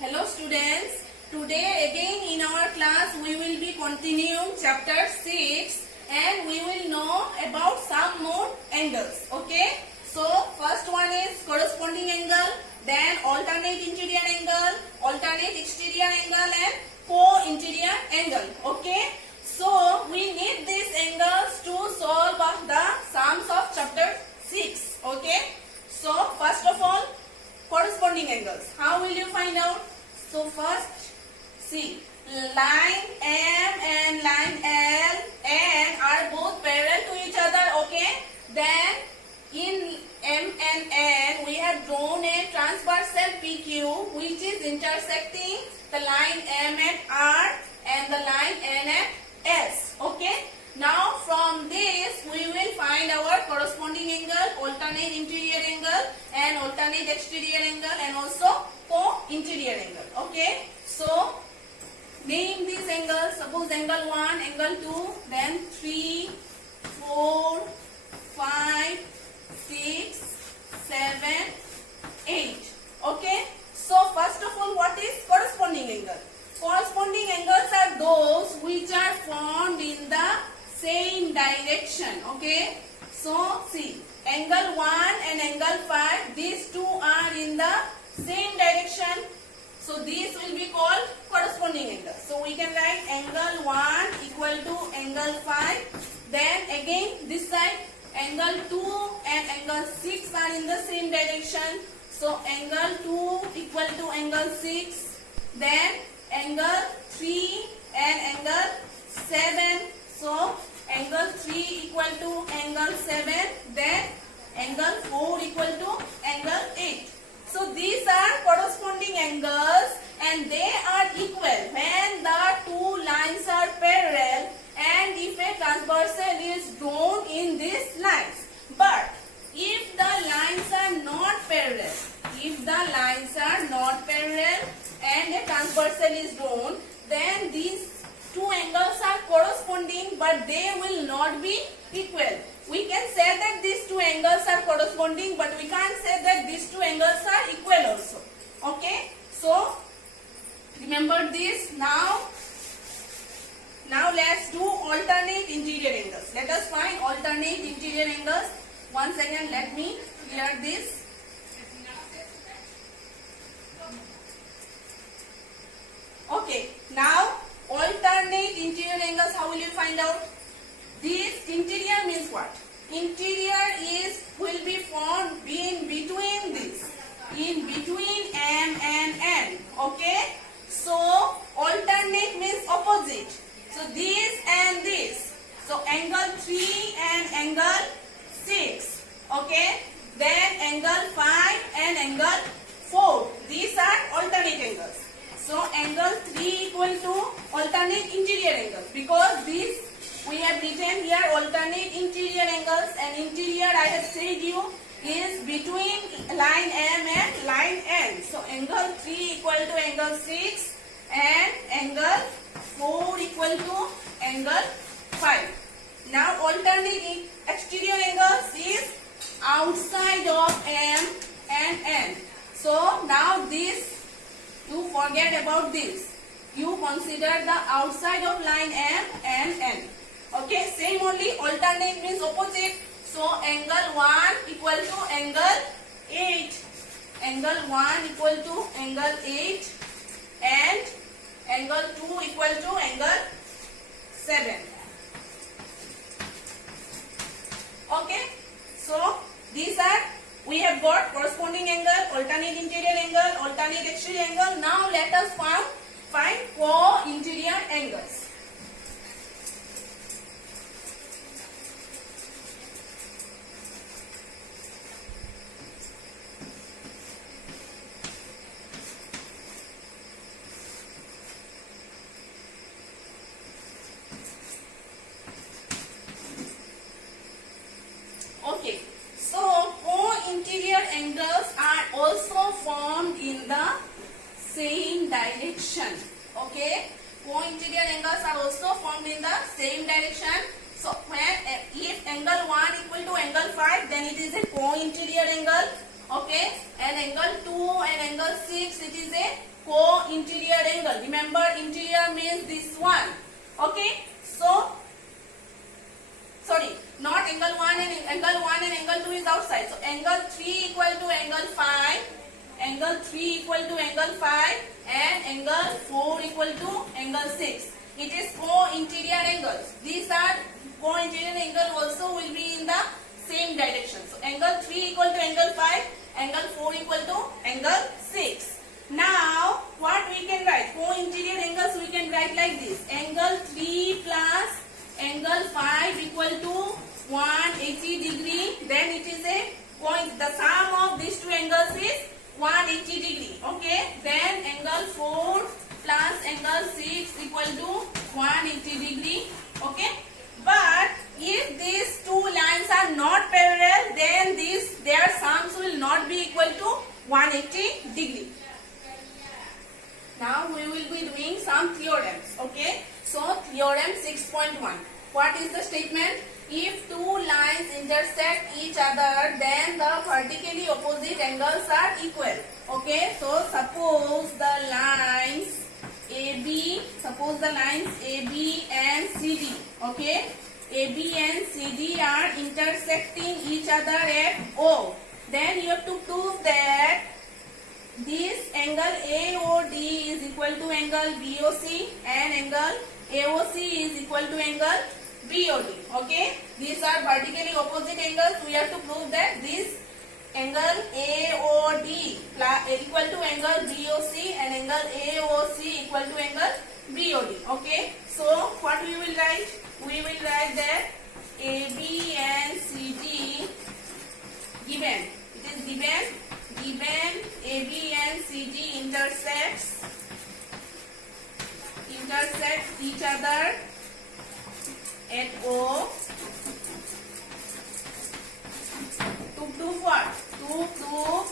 Hello students, today again in our class we will be continuing chapter 6 and we will know about some more angles. Okay, so first one is corresponding angle, then alternate interior angle, alternate exterior angle and co-interior angle. Okay, so we need these angles to solve the sums of chapter 6. Okay, so first of all, corresponding angles. How will you find out? So first, see, line M and line L and are both parallel to each other. Okay. Then in M and N we have drawn a transversal PQ which is intersecting the line M at R and the line N at S. Okay. Now from this we will find our corresponding angle, alternate interior angle and alternate exterior angle and also co-interior angle. Okay. So name these angles. Suppose angle 1, angle 2, then 3, 4, 5, 6, 7, 8. Okay. So first of all, what is corresponding angle? Corresponding angles are those which are formed in the same direction. Okay, so see, angle 1 and angle 5, these two are in the same direction, so these will be called corresponding angles. So we can write angle 1 equal to angle 5, then again this side angle 2 and angle 6 are in the same direction, so angle 2 equal to angle 6, then angle 3 and angle 7, so angle 3 equal to angle 7, then angle 4 equal to angle 8. So these are corresponding angles and they are equal when the two lines are parallel and if a transversal is drawn in these lines. But if the lines are not parallel, and a transversal is drawn, then these two angles are corresponding but they will not be equal. We can say that these two angles are corresponding but we can't say that these two angles are equal also. Okay, so remember this. Now let's do alternate interior angles. Let us find alternate interior angles. Once again let me clear this. Okay, now alternate interior angles, how will you find out? This interior means what? Interior will be formed in between this, in between M and N. Okay, so alternate means opposite. So this and this. So angle 3 and angle 6. Okay, then angle 5 and angle 4. These are alternate angles. So angle 3 equal to alternate interior angles, because this we have written here alternate interior angles, and interior I have said you is between line M and line N. So angle 3 equal to angle 6 and angle 4 equal to angle 5. Now alternate exterior angles is outside of M and N. So now this, you forget about this. You consider the outside of line M and N. Okay, same only, alternate means opposite. So angle 1 equal to angle 8. Angle 1 equal to angle 8 and angle 2 equal to angle 7. Okay, so these are, we have got corresponding angle, alternate interior angle, alternate exterior angle. Now let us find co-interior angles. Okay, so co-interior angles are also formed in the same direction. Okay, co-interior angles are also formed in the same direction. So when if angle 1 equal to angle 5, then it is a co-interior angle. Okay, and angle 2 and angle 6, it is a co-interior angle. Remember, interior means this one. Okay, so sorry, not angle 1 and angle 2 is outside. So angle 3 equal to angle 5, angle 3 equal to angle 5, and angle 4 equal to angle 6. It is co-interior angles. These are co-interior angle also will be in the same direction. So angle 3 equal to angle 5, angle 4 equal to angle 6. Now what we can write? Co-interior angles we can write like this. Angle 3 plus angle 5 equal to 180 degree. Then it is a point. The sum of these two angles is 180 degree. Okay. Then angle 4 plus angle 6 equal to 180 degree. Okay. But if these two lines are not parallel, then their sums will not be equal to 180 degree. Now we will be doing some theorems. Okay. So theorem 6.1. What is the statement? If two lines intersect each other, then the vertically opposite angles are equal. Okay. So suppose the lines AB and CD. Okay. AB and CD are intersecting each other at O. Then you have to prove that this angle AOD is equal to angle BOC and angle AOC is equal to angle BOD. Okay. These are vertically opposite angles. We have to prove that this angle AOD equal to angle BOC and angle AOC equal to angle BOD. Okay. So what we will write? We will write that AB and CD given. It is given AB and CD intersect each other at O. To prove what? To prove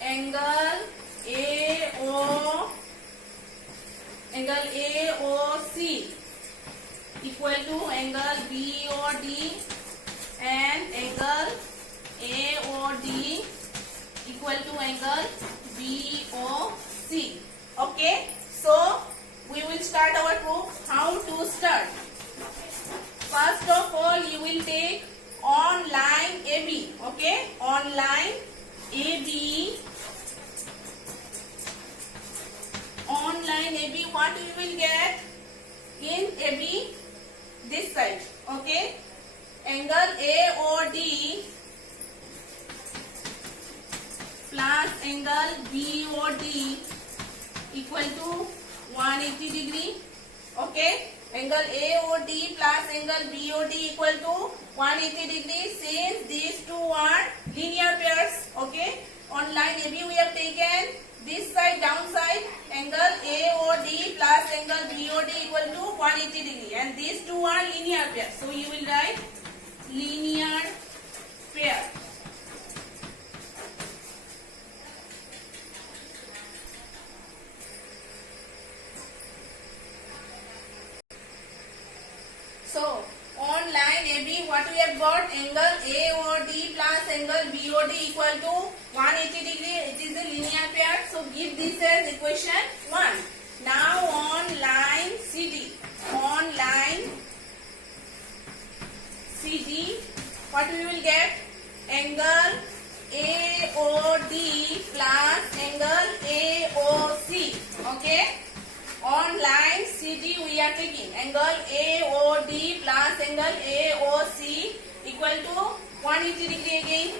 angle AOC equal to angle BOD and angle AOD equal to angle BOC. Okay. So we will start our proof. How to start? First of all, you will take on line AB. Okay. On line AB. On line AB, what we will get? In AB, this side. Okay. Angle AOD plus angle BOD equal to 180 degree. Okay. Angle AOD plus angle BOD equal to 180 degree since these two are linear pairs. Okay. On line AB we have taken this side downside, angle AOD plus angle BOD equal to 180 degree, and these two are linear pairs. So you will write linear pair. So on line AB, what we have got? Angle AOD plus angle BOD equal to 180 degree. It is a linear pair. So give this as equation 1. Now on line CD. On line CD, what we will get? Angle AOD plus angle AOC. Okay. On line CD we are taking angle AOD plus angle AOC equal to 180 degree again.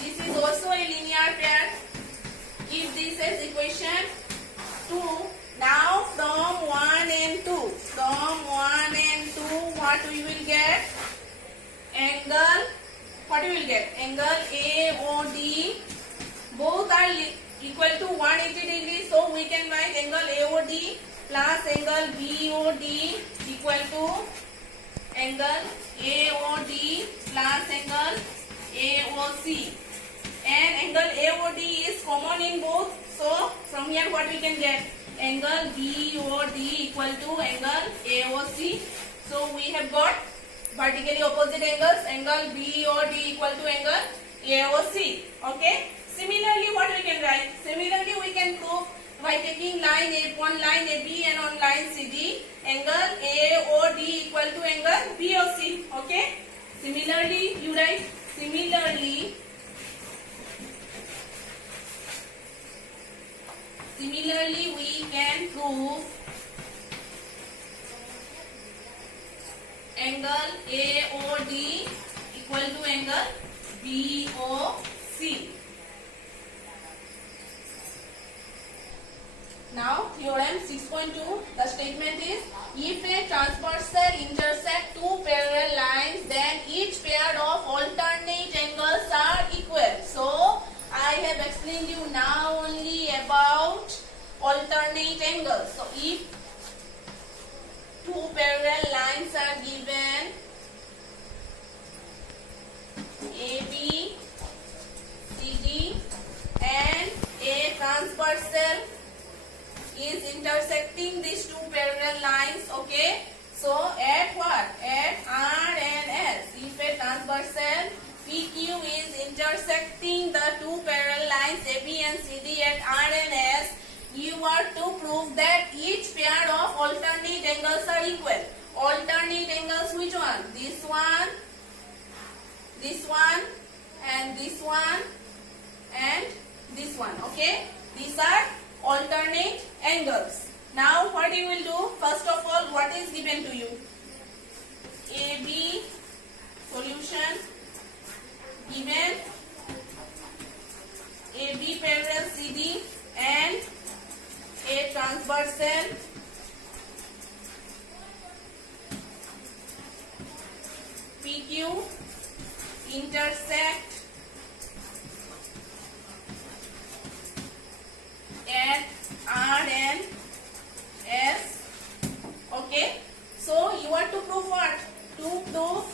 This is also a linear pair. Give this as equation 2. Now from 1 and 2. From 1 and 2 what we will get? Angle, what we will get? Angle AOD, both are equal to 180 degree. So we can write angle AOD plus angle BOD equal to angle AOD plus angle AOC. And angle AOD is common in both. So from here what we can get? Angle BOD equal to angle AOC. So we have got vertically opposite angles. Angle BOD equal to angle AOC. Okay. Similarly, what we can write? Similarly, we can prove by taking line A, one line AB and on line CD, angle AOD equal to angle BOC. Okay. Similarly, you write similarly we can prove angle AOD equal to angle BOC. Now theorem 6.2, the statement is if a transversal intersect two parallel lines, then each pair of alternate angles are equal. So I have explained you now only about alternate angles. So if two parallel lines are given, AB, CD, and a transversal is intersecting these two parallel lines. Okay, so at what? At R and S, if a transversal PQ is intersecting the two parallel lines AB and CD at R and S, you are to prove that each pair of alternate angles are equal. Alternate angles, which one? This one, and this one, and this one. Okay, these are alternate angles. Now what you will do? First of all, what is given to you? AB solution given, AB parallel CD and a transversal PQ intersect at R and S. Okay, so you are to prove what? To prove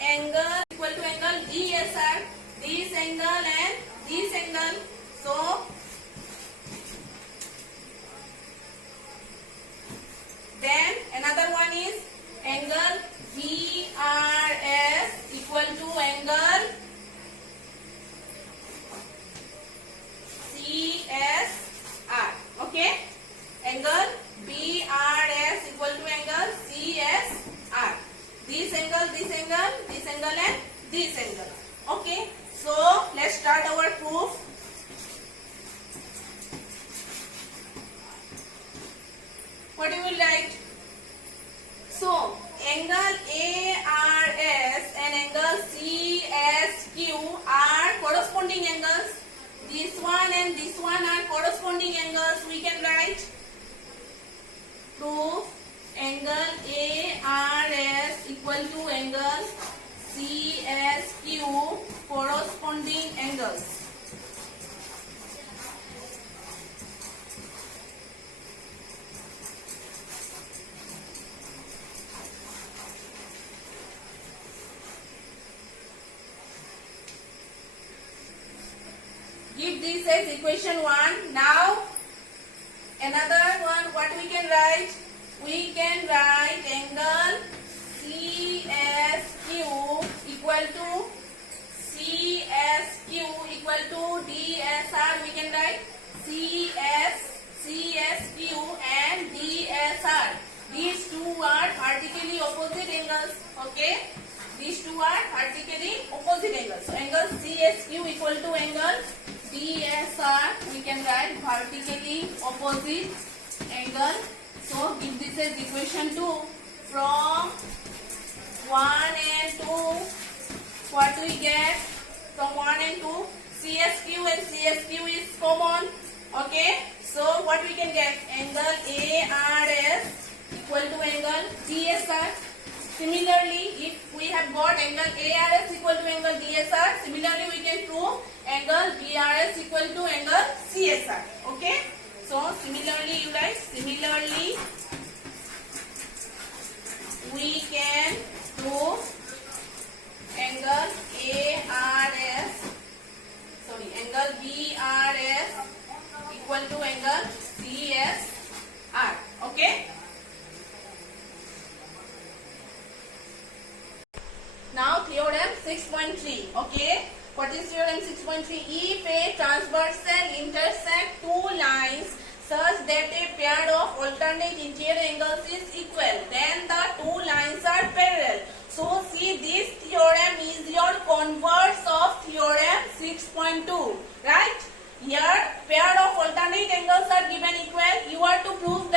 angle equal to angle DSR, this angle and this angle. So then another one is angle BRS equal to angle CSR. Okay, angle BRS equal to angle CSR. This angle, this angle, this angle and this angle. Okay, so let's start our proof. What you will write? So angle ARS and angle CSQ are corresponding angles. This one and this one are corresponding angles. We can write proof angle ARS equal to angle CSQ corresponding angles. Give this as equation 1. Now another one, what we can write? We can write angle CSQ equal to DSR. We can write CSQ and DSR. These two are vertically opposite angles. Okay, these two are vertically opposite angles. So angle CSQ equal to angle DSR. We can write vertically opposite angle. So give this as equation 2. From 1 and 2, what we get? From 1 and 2, CSQ and CSQ is common. Okay, so what we can get? Angle ARS equal to angle DSR. Similarly, if we have got angle ARS equal to angle DSR, similarly we can prove angle BRS equal to angle CSR. Okay, so similarly you write, similarly we can prove angle angle BRS equal to angle CSR. Okay. Now theorem 6.3. Okay. What is theorem 6.3? If a transversal intersect two lines such that a pair of alternate interior angles is equal, then the two lines are parallel. So see, this theorem is your converse of theorem 6.2. Right? Here pair of alternate angles are given equal. You are to prove